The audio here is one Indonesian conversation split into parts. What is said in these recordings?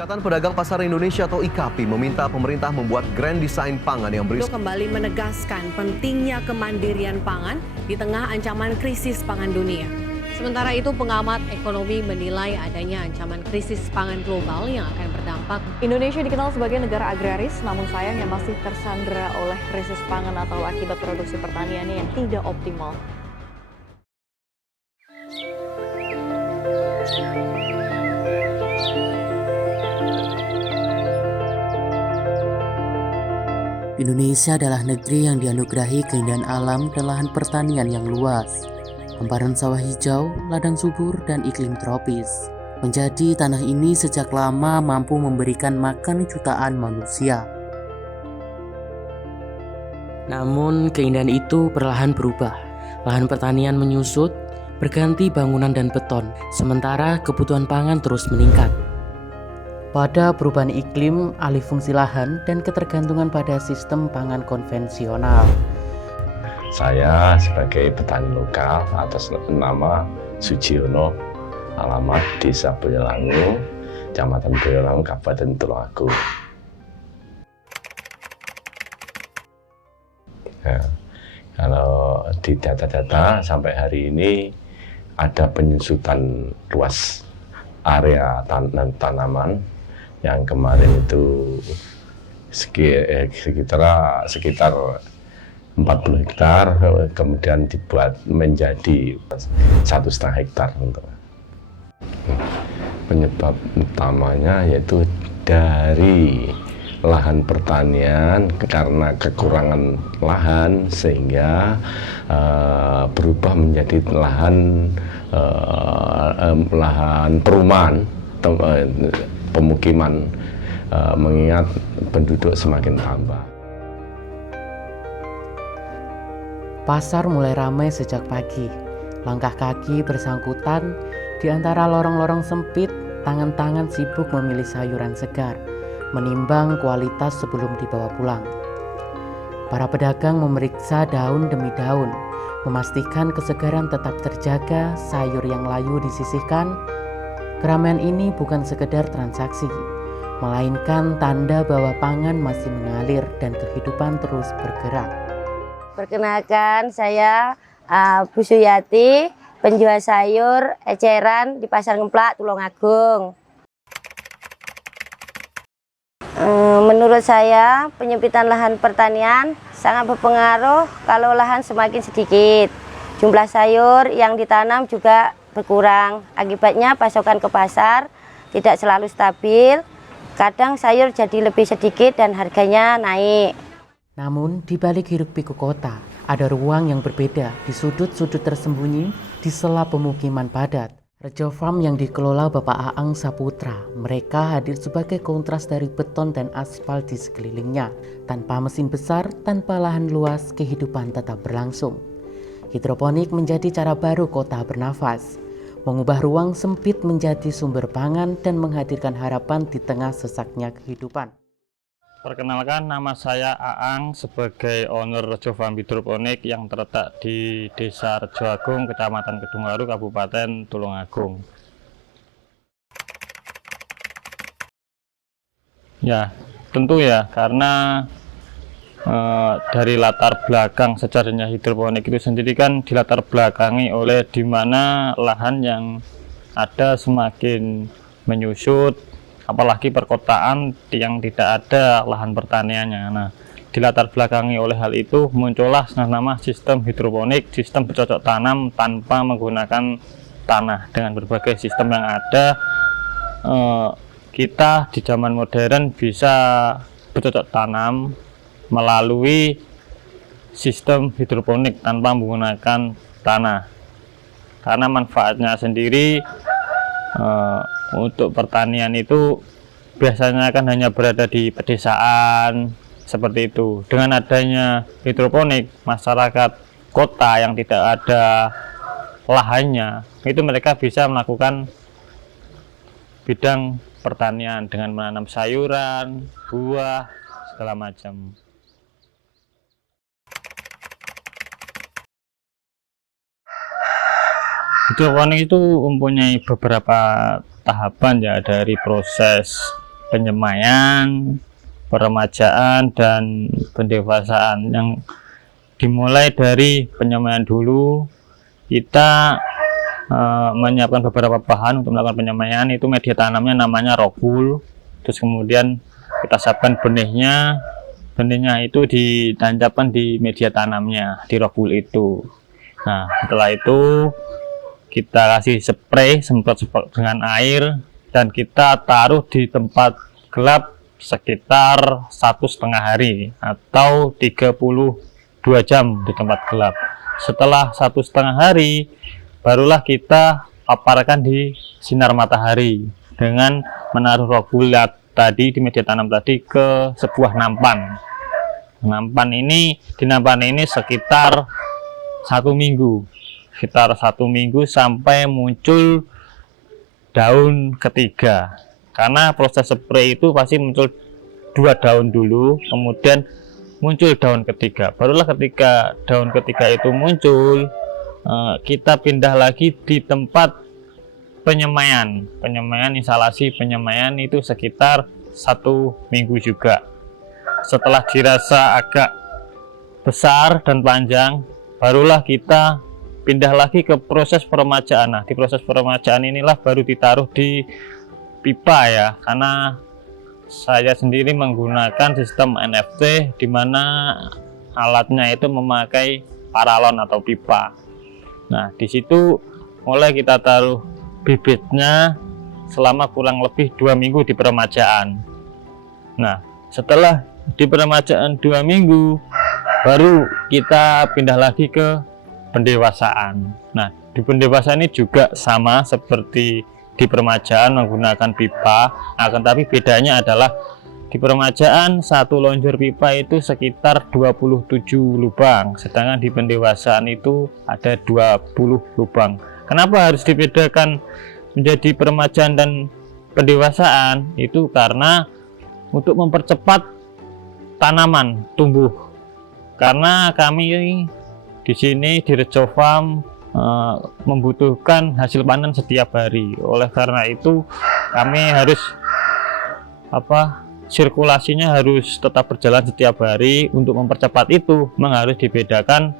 Ikatan Pedagang Pasar Indonesia atau IKAPI meminta pemerintah membuat Grand Design Pangan yang berisi kembali menegaskan pentingnya kemandirian pangan di tengah ancaman krisis pangan dunia. Sementara itu, pengamat ekonomi menilai adanya ancaman krisis pangan global yang akan berdampak. Indonesia dikenal sebagai negara agraris, namun sayangnya masih tersandra oleh krisis pangan atau akibat produksi pertaniannya yang tidak optimal. Indonesia adalah negeri yang dianugerahi keindahan alam dan lahan pertanian yang luas. Hamparan sawah hijau, ladang subur, dan iklim tropis. Menjadi tanah ini sejak lama mampu memberikan makan jutaan manusia. Namun keindahan itu perlahan berubah. Lahan pertanian menyusut, berganti bangunan dan beton, sementara kebutuhan pangan terus meningkat. Pada perubahan iklim, alih fungsi lahan, dan ketergantungan pada sistem pangan konvensional. Saya sebagai petani lokal atas nama Sujiono, alamat Desa Boyolangu, Kecamatan Boyolangu, Kabupaten Tulungagung. Nah, kalau di data-data sampai hari ini ada penyusutan luas area tanaman yang kemarin itu sekitar 40 hektar, kemudian dibuat menjadi 1,5 hektar. Penyebab utamanya yaitu dari lahan pertanian, karena kekurangan lahan sehingga berubah menjadi lahan perumahan, pemukiman, mengingat penduduk semakin tambah. Pasar mulai ramai sejak pagi. Langkah kaki bersangkutan di antara lorong-lorong sempit, tangan-tangan sibuk memilih sayuran segar, menimbang kualitas sebelum dibawa pulang. Para pedagang memeriksa daun demi daun, memastikan kesegaran tetap terjaga, sayur yang layu disisihkan. Keramaian ini bukan sekedar transaksi, melainkan tanda bahwa pangan masih mengalir dan kehidupan terus bergerak. Perkenalkan, saya Bu Suyati, penjual sayur eceran di Pasar Ngemplak, Tulungagung. Menurut saya, penyempitan lahan pertanian sangat berpengaruh kalau lahan semakin sedikit. Jumlah sayur yang ditanam juga berkurang. Akibatnya pasokan ke pasar tidak selalu stabil. Kadang sayur jadi lebih sedikit dan harganya naik. Namun di balik hiruk-pikuk kota, ada ruang yang berbeda di sudut-sudut tersembunyi di sela pemukiman padat. Rejo Farm yang dikelola Bapak Aang Saputra, mereka hadir sebagai kontras dari beton dan aspal di sekelilingnya. Tanpa mesin besar, tanpa lahan luas, kehidupan tetap berlangsung. Hidroponik menjadi cara baru kota bernafas, mengubah ruang sempit menjadi sumber pangan dan menghadirkan harapan di tengah sesaknya kehidupan. Perkenalkan, nama saya Aang sebagai owner Rejo Farm Hidroponik yang terletak di Desa Rejo Agung, Kecamatan Kedungwaru, Kabupaten Tulungagung. Ya, tentu ya, karena dari latar belakang sejarahnya hidroponik itu sendiri kan dilatar belakangi oleh di mana lahan yang ada semakin menyusut, apalagi perkotaan yang tidak ada lahan pertaniannya. Nah, dilatar belakangi oleh hal itu muncullah nama sistem hidroponik, sistem bercocok tanam tanpa menggunakan tanah. Dengan berbagai sistem yang ada, kita di zaman modern bisa bercocok tanam melalui sistem hidroponik tanpa menggunakan tanah, karena manfaatnya sendiri untuk pertanian itu biasanya kan hanya berada di pedesaan seperti itu. Dengan adanya hidroponik, masyarakat kota yang tidak ada lahannya itu mereka bisa melakukan bidang pertanian dengan menanam sayuran, buah, segala macam. Hidroponik itu mempunyai beberapa tahapan ya, dari proses penyemaian, peremajaan, dan pendewasaan. Yang dimulai dari penyemaian dulu, kita menyiapkan beberapa bahan untuk melakukan penyemaian. Itu media tanamnya namanya rockwool. Terus kemudian kita siapkan benihnya. Benihnya itu ditancapkan di media tanamnya, di rockwool itu. Nah, setelah itu kita kasih spray, semprot dengan air, dan kita taruh di tempat gelap sekitar 1,5 hari atau 32 jam di tempat gelap. Setelah 1,5 hari, barulah kita paparkan di sinar matahari dengan menaruh rockwool tadi di media tanam tadi ke sebuah nampan. Nampan ini sekitar 1 minggu, sampai muncul daun ketiga. Karena proses spray itu pasti muncul 2 daun dulu, kemudian muncul daun ketiga. Barulah ketika daun ketiga itu muncul, kita pindah lagi di tempat penyemaian, instalasi penyemaian itu sekitar 1 minggu juga. Setelah dirasa agak besar dan panjang, barulah kita pindah lagi ke proses peremajaan. Nah, di proses peremajaan inilah baru ditaruh di pipa ya, karena saya sendiri menggunakan sistem NFT di mana alatnya itu memakai paralon atau pipa. Nah, di situ mulai kita taruh bibitnya selama kurang lebih 2 minggu di peremajaan. Nah, setelah di peremajaan 2 minggu, baru kita pindah lagi ke pendewasaan. Nah, di pendewasaan ini juga sama seperti di peremajaan menggunakan pipa, akan tapi bedanya adalah di peremajaan 1 lonjor pipa itu sekitar 27 lubang, sedangkan di pendewasaan itu ada 20 lubang. Kenapa harus dibedakan menjadi peremajaan dan pendewasaan? Itu karena untuk mempercepat tanaman tumbuh. Karena kami di sini di Rejo Farm membutuhkan hasil panen setiap hari. Oleh karena itu kami harus sirkulasinya harus tetap berjalan setiap hari. Untuk mempercepat itu memang harus dibedakan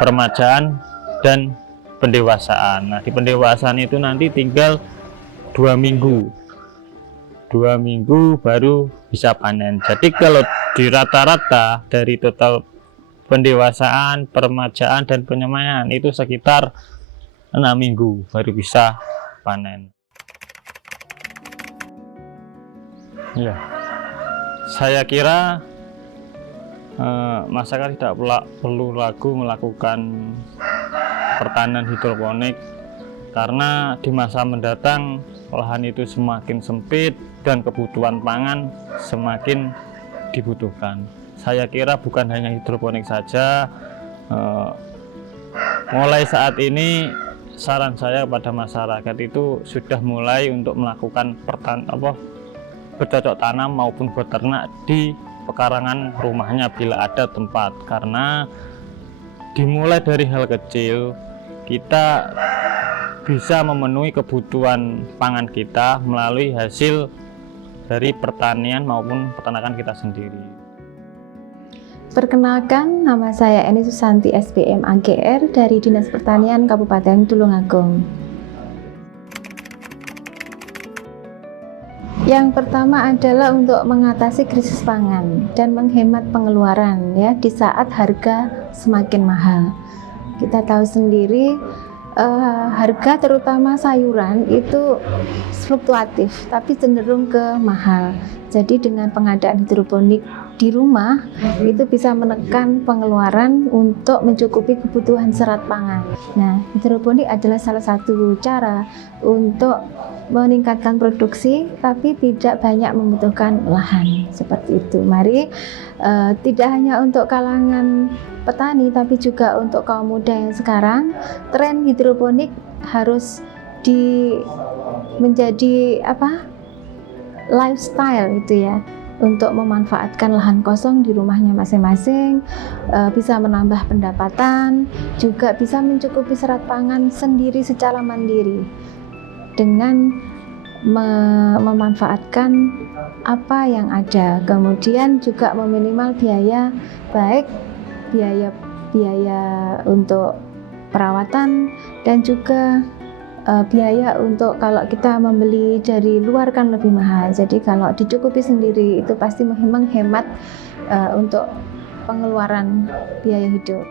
peremajaan dan pendewasaan. Nah, di pendewasaan itu nanti tinggal 2 minggu. 2 minggu baru bisa panen. Jadi kalau di rata-rata dari total pendewasaan, peremajaan, dan penyemaian itu sekitar 6 minggu baru bisa panen. Ya, saya kira masyarakat tidak perlu ragu melakukan pertanian hidroponik, karena di masa mendatang lahan itu semakin sempit dan kebutuhan pangan semakin dibutuhkan. Saya kira bukan hanya hidroponik saja, mulai saat ini saran saya kepada masyarakat itu sudah mulai untuk melakukan bercocok tanam maupun beternak di pekarangan rumahnya bila ada tempat. Karena dimulai dari hal kecil, kita bisa memenuhi kebutuhan pangan kita melalui hasil dari pertanian maupun peternakan kita sendiri. Perkenalkan, nama saya Eni Susanti SPM AGR dari Dinas Pertanian Kabupaten Tulungagung. Yang pertama adalah untuk mengatasi krisis pangan dan menghemat pengeluaran ya di saat harga semakin mahal. Kita tahu sendiri harga terutama sayuran itu fluktuatif tapi cenderung ke mahal. Jadi dengan pengadaan hidroponik di rumah itu bisa menekan pengeluaran untuk mencukupi kebutuhan serat pangan. Nah, hidroponik adalah salah satu cara untuk meningkatkan produksi tapi tidak banyak membutuhkan lahan seperti itu. Mari tidak hanya untuk kalangan petani tapi juga untuk kaum muda yang sekarang tren hidroponik harus menjadi lifestyle itu ya, untuk memanfaatkan lahan kosong di rumahnya masing-masing, bisa menambah pendapatan, juga bisa mencukupi serat pangan sendiri secara mandiri dengan memanfaatkan apa yang ada, kemudian juga meminimal biaya, baik biaya untuk perawatan dan juga biaya untuk kalau kita membeli dari luar kan lebih mahal. Jadi kalau dicukupi sendiri itu pasti memang hemat untuk pengeluaran biaya hidup.